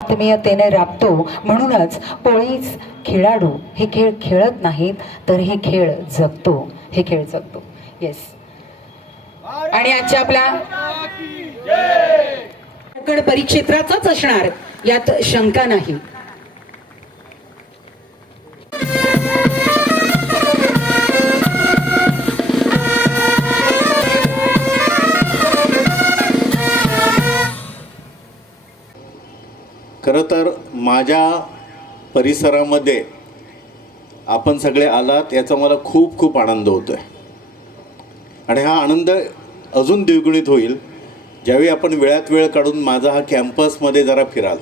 आत्मीयतेने राबतो. म्हणूनच पोळीस खेळाडू हे खेळ खेळत नाहीत, तर हे खेळ जगतो, हे खेळ जगतो. येस. आणि आजच्या आपल्या कोकण परिक्षेत्राचाच असणार, यात शंका नाही. खरं तर माझ्या परिसरामध्ये आपण सगळे आलात याचा मला खूप खूप आनंद होतो आहे. आणि हा आनंद अजून द्विगुणित होईल ज्यावेळी आपण वेळात वेळ काढून माझा हा कॅम्पसमध्ये जरा फिराल.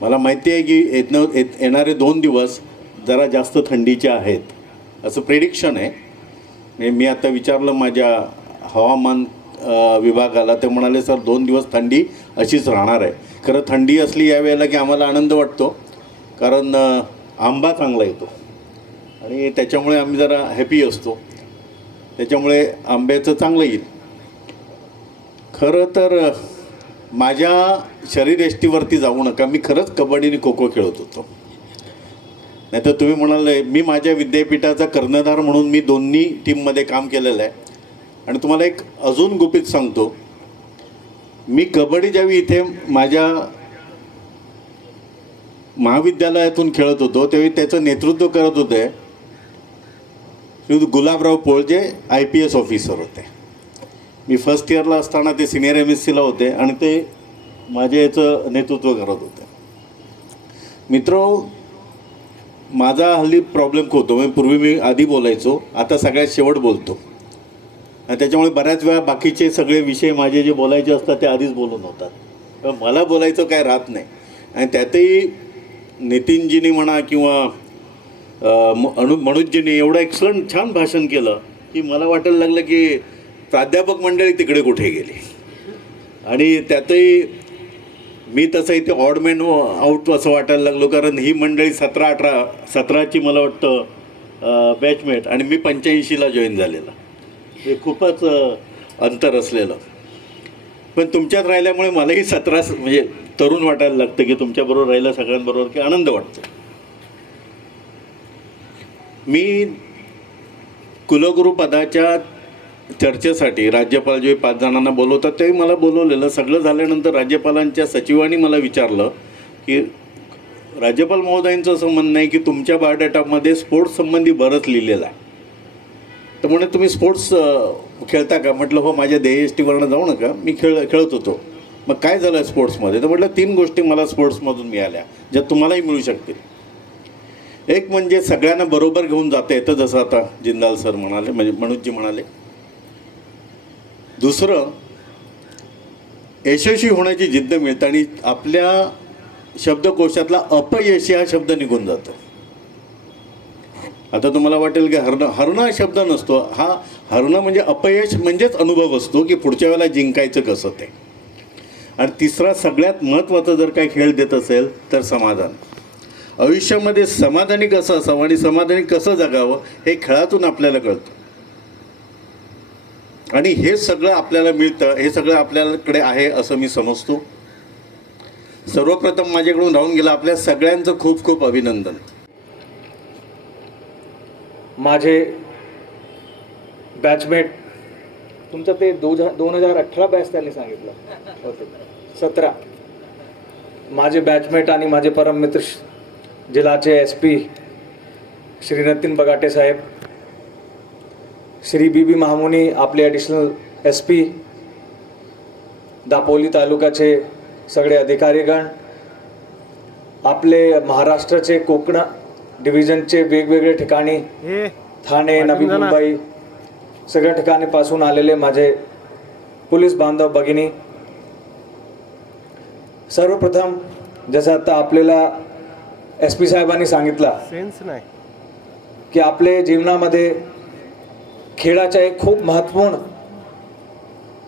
मला माहिती आहे की येणारे 2 दिवस जरा जास्त थंडीचे आहेत असं प्रेडिक्शन आहे. मी आता विचारलं माझ्या हवामान विभागाला, ते म्हणाले सर 2 दिवस थंडी अशीच राहणार आहे. खरं थंडी असली यावेळेला की आम्हाला आनंद वाटतो, कारण आंबा चांगला येतो आणि त्याच्यामुळे आम्ही जरा हॅपी असतो. त्याच्यामुळे आंब्याचं चांगलं येईल. खरं तर माझ्या शरीरयष्टीवरती जाऊ नका, मी खरंच कबड्डी आणि खो खो खेळत होतो. नाहीतर तुम्ही म्हणाले, मी माझ्या विद्यापीठाचा कर्णधार म्हणून मी दोन्ही टीममध्ये काम केलेलं आहे. आणि तुम्हाला एक अजून गुपित सांगतो, मी कबड्डी ज्यावेळी इथे माझ्या महाविद्यालयातून खेळत होतो त्यावेळी त्याचं नेतृत्व करत होते श्री गुलाबराव पोळ, जे IPS ऑफिसर होते. मी फर्स्ट इयरला असताना ते सिनियर MScला होते आणि ते माझ्या याचं नेतृत्व करत होते. मित्र, माझा हल्ली प्रॉब्लेम होतो, म्हणजे पूर्वी मी आधी बोलायचो, आता सगळ्यात शेवट बोलतो. आणि त्याच्यामुळे बऱ्याच वेळा बाकीचे सगळे विषय माझे जे बोलायचे असतात ते आधीच बोलून होतात. पण मला बोलायचं काय राहत नाही. आणि त्यातही नितीनजींनी म्हणा किंवा मनोजजींनी एवढं एक्सलंट छान भाषण केलं की मला वाटायला लागलं की प्राध्यापक मंडळी तिकडे कुठे गेली. आणि त्यातही मी तसं इथे ऑडमॅन आउट असं वाटायला लागलो, कारण ही मंडळी 17ची मला वाटतं बॅचमेट, आणि मी 85ला जॉईन झालेला. हे खूपच अंतर असलेलं. पण तुमच्यात राहिल्यामुळे मलाही 17 म्हणजे तरुण वाटायला लागतं की तुमच्याबरोबर राहिलं सगळ्यांबरोबर की आनंद वाटतो. मी कुलगुरू पदाच्या चर्चेसाठी राज्यपाल जे 5 जणांना बोलवतात तेही मला बोलवलेलं. सगळं झाल्यानंतर राज्यपालांच्या सचिवांनी मला विचारलं की राज्यपाल महोदयांचं असं म्हणणं आहे की तुमच्या बायोडेटामध्ये स्पोर्ट्स संबंधी बरंच लिहिलेलं आहे, तर म्हणे तुम्ही स्पोर्ट्स खेळता का? म्हटलं हो, माझ्या DSTवरनं जाऊ नका, मी खेळत होतो. मग काय झालं स्पोर्ट्समध्ये? तर म्हटलं 3 गोष्टी मला स्पोर्ट्समधून मिळाल्या ज्या तुम्हालाही मिळू शकतील. एक म्हणजे सगळ्यांना बरोबर घेऊन जाता येतं, जसं आता जिंदाल सर म्हणाले, म्हणजे मनोजजी म्हणाले. दुसरं, यशस्वी होण्याची जिद्द मिळते आणि आपल्या शब्दकोशातला अपयशी हा शब्द निघून जातो. आता तुम्हाला वाटेल की हरणं हा शब्द नसतो. हा हरणं म्हणजे अपयश म्हणजेच अनुभव असतो की पुढच्या वेळेला जिंकायचं कसं ते. आणि तिसरा, सगळ्यात महत्त्वाचा जर काही खेळ देत असेल तर समाधान. आयुष्यामध्ये समाधानी कसं असावं आणि समाधानी कसं जगावं हे खेळातून आपल्याला कळतं. आणि हे सगळं आपल्याला मिळतं, हे सगळं आपल्याकडे आहे असं मी समजतो. सर्वप्रथम माझ्याकडून राहून गेलं आपल्या सगळ्यांचं खूप खूप अभिनंदन. माझे बॅचमेट, तुमचं ते 2018 बॅच त्यांनी सांगितलं होते, 17. माझे बॅचमेट आणि माझे परममित्र जिल्हाचे SP श्री नितीन बगाटे साहेब, श्री BB महामुनी आपले ॲडिशनल SP, दापोली तालुक्याचे सगळे अधिकारीगण, आपले महाराष्ट्राचे कोकण डिव्हिजनचे वेगवेगळे ठिकाणी, ठाणे, नवी मुंबई, सगळ्या ठिकाणीपासून आलेले माझे पोलीस बांधव भगिनी, सर्वप्रथम जसं आता आपल्याला SP साहेबांनी सांगितलं की आपले जीवनामध्ये खेळाचं एक खूप महत्त्वपूर्ण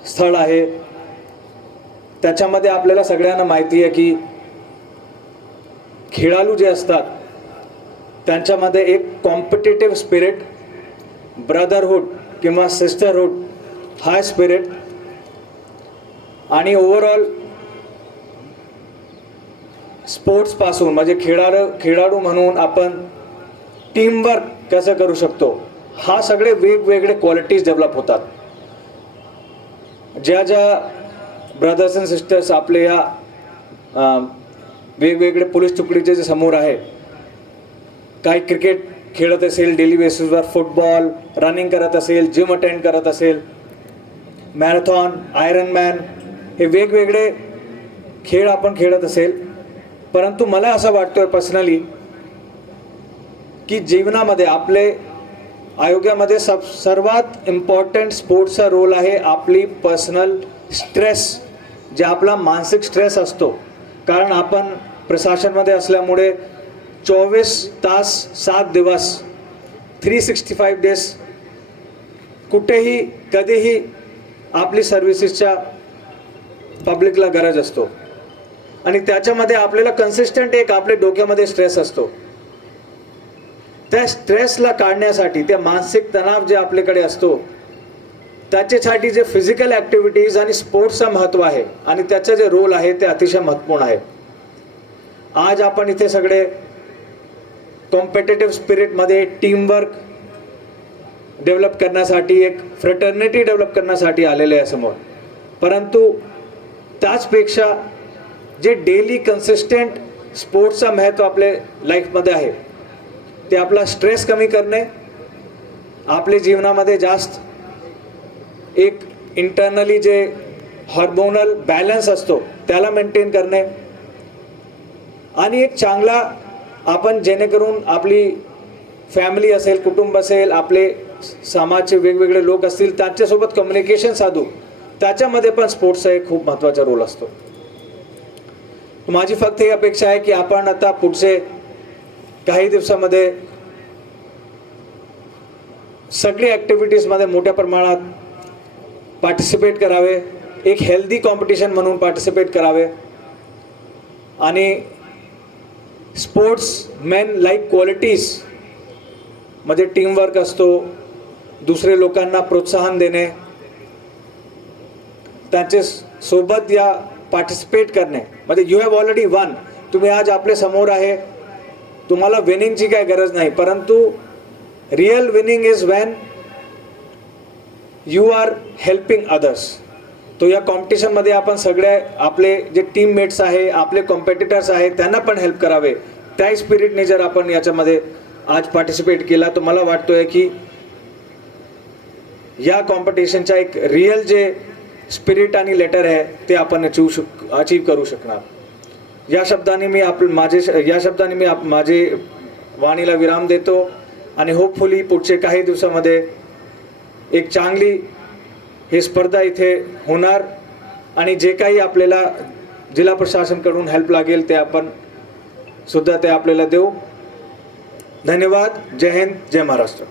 स्थळ आहे. त्याच्यामध्ये आपल्याला सगळ्यांना माहिती आहे की खेळाडू जे असतात त्यांच्यामध्ये एक कॉम्पिटिटिव्ह स्पिरिट, ब्रदरहूड किंवा सिस्टरहूड हा स्पिरिट आणि ओव्हरऑल स्पोर्ट्सपासून म्हणजे खेळाडू म्हणून आपण टीमवर्क कसं करू शकतो, हा सगळे वेगवेगळे क्वालिटीज डेव्हलप होतात. ज्या ब्रदर्स अँड सिस्टर्स आपले या वेगवेगळे पोलीस तुकडीचे जे समोर आहे, काही क्रिकेट खेळत असेल, डेली बेसिसवर फुटबॉल, रनिंग करत असेल, जिम अटेंड करत असेल, मॅरेथॉन, आयरनमॅन, हे वेगवेगळे खेळ आपण खेळत असेल. परंतु मला असं वाटतोय पर्सनली की जीवनामध्ये आपले आरोग्यामध्ये सर्वात इम्पॉर्टंट स्पोर्ट्सचा रोल आहे आपली पर्सनल स्ट्रेस, जे आपला मानसिक स्ट्रेस असतो. कारण आपण प्रशासनमध्ये असल्यामुळे 24 तास 7 दिवस 365 डेज कुठेही कधीही आपली सर्व्हिसेसच्या पब्लिकला गरज असतो आणि त्याच्यामध्ये आपल्याला कन्सिस्टंट एक आपल्या डोक्यामध्ये स्ट्रेस असतो. त्या स्ट्रेसला काढण्यासाठी, त्या मानसिक तणाव जे आपल्याकडे असतो त्याच्यासाठी जे फिजिकल ॲक्टिव्हिटीज आणि स्पोर्ट्सचं महत्त्व आहे आणि त्याचं जे रोल आहे ते अतिशय महत्त्वपूर्ण आहे. आज आपण इथे सगळे कॉम्पिटेटिव्ह स्पिरिटमध्ये टीमवर्क डेव्हलप करण्यासाठी, एक फ्रेटर्निटी डेव्हलप करण्यासाठी आलेले आहे समोर. परंतु त्याचपेक्षा जे डेली कन्सिस्टंट स्पोर्ट्सचं महत्त्व आपल्या लाईफमध्ये आहे ते आपला स्ट्रेस कमी करणे, आपल्या जीवनामध्ये जास्त एक इंटरनली जे हार्मोनल बॅलन्स असतो त्याला मेंटेन करणे आणि एक चांगला आपण जेणेकरून आपली फॅमिली असेल, कुटुंब असेल, आपले समाजचे वेगवेगळे लोक असतील त्यांच्यासोबत कम्युनिकेशन साधू, त्याच्यामध्ये पण स्पोर्ट्सचा एक खूप महत्त्वाचा रोल असतो. माझी फक्त ही अपेक्षा आहे की आपण आता पुढचे काही दिवसामध्ये सगळी ॲक्टिव्हिटीजमध्ये मोठ्या प्रमाणात पार्टिसिपेट करावे, एक हेल्दी कॉम्पिटिशन म्हणून पार्टिसिपेट करावे आणि स्पोर्ट्स मेन लाईक क्वालिटीज म्हणजे टीमवर्क असतो, दुसरे लोकांना प्रोत्साहन देणे, त्यांचे सोबत या पार्टिसिपेट करणे. म्हणजे यू हॅव ऑलरेडी वन, तुम्ही आज आपल्या समोर आहे, तुम्हाला विनिंगची काय गरज नाही. परंतु real winning is when you are helping others. तो या कॉम्पिटिशनमध्ये आपण सगळे आपले जे टीममेट्स आहे, आपले कॉम्पिटिटर्स आहे, त्यांना पण हेल्प करावे. त्या स्पिरिटने जर आपण याच्यामध्ये आज पार्टिसिपेट केला तर मला वाटतोय की या कॉम्पिटिशनचा एक रियल जे स्पिरिट आणि लेटर आहे ते आपण अचीव करू शकणार. या शब्दाने मी माझे वाणीला विराम देतो आणि होपफुली पुढचे काही दिवसामध्ये एक चांगली ही स्पर्धा इथे होणार आणि जे काही आपल्याला जिल्हा प्रशासनकडून हेल्प लागेल ते आपण सुद्धा ते आपल्याला देऊ. धन्यवाद. जय हिंद, जय महाराष्ट्र.